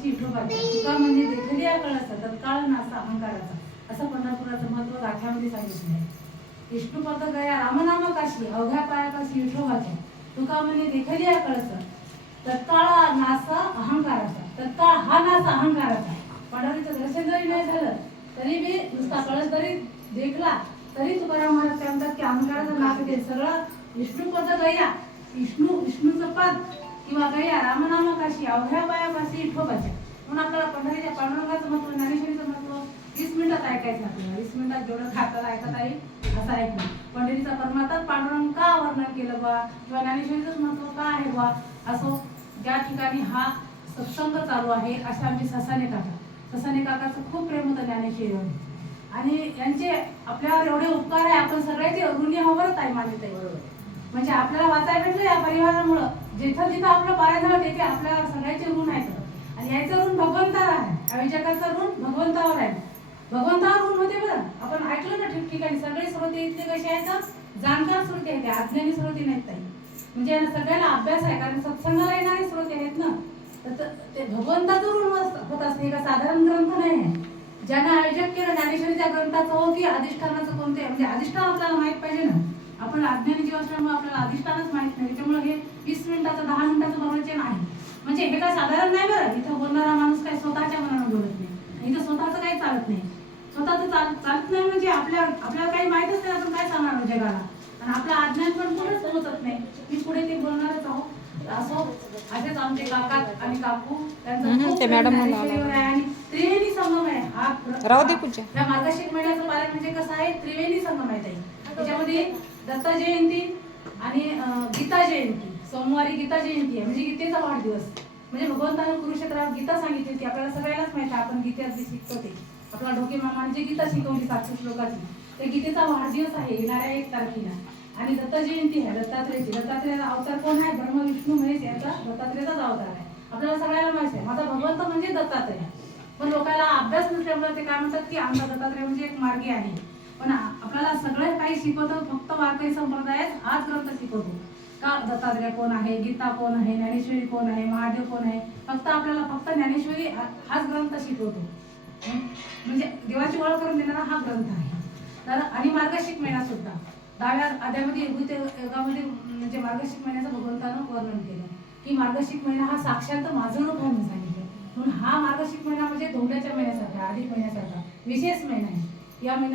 पाशी विठोबाच्या तुका म्हणजे देखली या कळसा तत्काळ नासा अहंकाराचा, असं पंढरपुराचं महत्व गाथ्यामध्ये सांगितलं आहे. विष्णुपद गया रामनाम काशी अवघ्या पायापाशी विठोबाच्या तुका म्हणजे देखली या कळसा तत्काळ नास अहंकाराचा, तत्काळ हा नास अहंकाराचा. पंढरीचं दर्शन जरी नाही झालं तरी बी नुसता कळस जरी देखला तरी तुकाराम महाराज काय म्हणतात की अहंकाराचा नाश होते. सगळं विष्णुपद गया, विष्णूचं पद किंवा गया रामनाम काशी अवघ्या पायापाशी विठोबाच्या. म्हणून आपल्याला पंढरीच्या पांडुरंगाचं महत्व, ज्ञानेश्वरीचं महत्व 20 मिनिटात ऐकायचं आपल्याला. 20 मिनिटात जेवढं आपल्याला ऐकता येईल असं ऐकणं. पंढरीचा परमात्मा पांडुरंग का वर्णन केलं बा किंवा ज्ञानेश्वरीचं महत्व का आहे बा असं ज्या ठिकाणी हा सत्संग चालू आहे असे आमचे ससाने काका. ससाने काकाचं खूप प्रेम होतं ज्ञानेश्वरीवर आणि यांचे आपल्यावर एवढे उपकार आहे. आपण सगळ्याचे ऋणी हवरच आहे मानत आहे. बरोबर. म्हणजे आपल्याला वाचायला भेटलं या परिवारामुळं. जिथं जिथं आपलं पाय झालं तिथे आपल्याला सगळ्याचे ऋण आहेत आणि याचं ऋण भगवंतावर आहे. या जगाचं ऋण भगवंतावर आहे. भगवंतावर ऋण होते बरं. आपण ऐकलं ना ठिकठिकाणी सगळे श्रोते इथले कसे आहेत, जाणकार श्रोते आहेत, अज्ञानी श्रोते नाहीत ताई. म्हणजे यांना सगळ्याला अभ्यास आहे कारण सत्संगाला येणारे श्रोते आहेत ना. तर ते भगवंताचं ऋण होत असते. का साधारण ग्रंथ नाही आहे. ज्यांना आयोजक केलं ज्ञानेश्वरीच्या ग्रंथाचं हो की अधिष्ठानाचं कोणते, म्हणजे अधिष्ठान आपल्याला माहित पाहिजे ना. आपण अज्ञानी जीव असल्यामुळे आपल्याला अधिष्ठानच माहित नाही. त्याच्यामुळे हे 20 मिनिटाचं 10 मिनिटाचं प्रवचन आहे. म्हणजे हे काय साधारण नाही बरं. इथं बोलणारा माणूस काय स्वतःच्या मनानं बोलत नाही. इथं स्वतःचं काही चालत नाही. स्वतःचं चालत नाही म्हणजे आपल्याला काही माहितच नाही. आपण काय सांगणार जगाला आणि आपलं अज्ञान पण पुढेच पोहोचत नाही. मी पुढे ते बोलणारच आहोत. असो असेच आमचे काका आणि काकू त्यांचं मॅडम आणि त्रिवेणी संगम आहे हा. राहू दे पूजा. या मार्गशीर्ष महिन्याचं पालन म्हणजे कसं आहे, त्रिवेणी संगम आहे ताई. त्याच्यामध्ये दत्त जयंती आणि गीता जयंती. सोमवारी गीता जयंती आहे म्हणजे गीतेचा वाढदिवस. म्हणजे भगवंतानं कुरुक्षेत्रात गीता सांगितली होती. आपल्याला सगळ्यालाच माहिती आहे. आपण गीतेत जे शिकतो ते आपला ढोके मामाने जे गीता शिकवली 700 श्लोकाची ते गीतेचा वाढदिवस आहे येणाऱ्या 1 तारखेला. आणि दत्त जयंती आहे दत्तात्रेयाची. दत्तात्रेयाचा अवतार कोण आहे, ब्रह्म विष्णू महेश यांचा दत्तात्रेयाचाच अवतार आहे. आपल्याला सगळ्याला माहिती आहे माझा भगवंत म्हणजे दत्तात्रेय. पण लोकांना अभ्यास नसल्यामुळे ते काय म्हणतात की आमचा दत्तात्रेय म्हणजे एक मार्गी आहे. पण आपल्याला सगळं काही शिकवतो फक्त वारकरी संप्रदायात हाच ग्रंथ शिकवतो. का दत्तात्रेय कोण आहे, गीता कोण आहे, ज्ञानेश्वरी कोण आहे, महादेव कोण आहे, फक्त आपल्याला फक्त ज्ञानेश्वरी हाच ग्रंथ शिकवतो. म्हणजे देवाची ओळख करून देणारा हा ग्रंथ आहे. तर आणि मार्गशीर्ष महिना सुद्धा 10व्या अध्यायामध्ये युगामध्ये म्हणजे मार्गशीर्ष महिन्याचं भगवंतानं वर्णन केलं की मार्गशीर्ष महिना हा साक्षात माझं रूप आहे सांगितलं. म्हणून हा मार्गशीर्ष महिना म्हणजे धोंड्याच्या महिन्यासारखा, अधिक महिन्यासारखा विशेष महिना आहे. या महिन्यात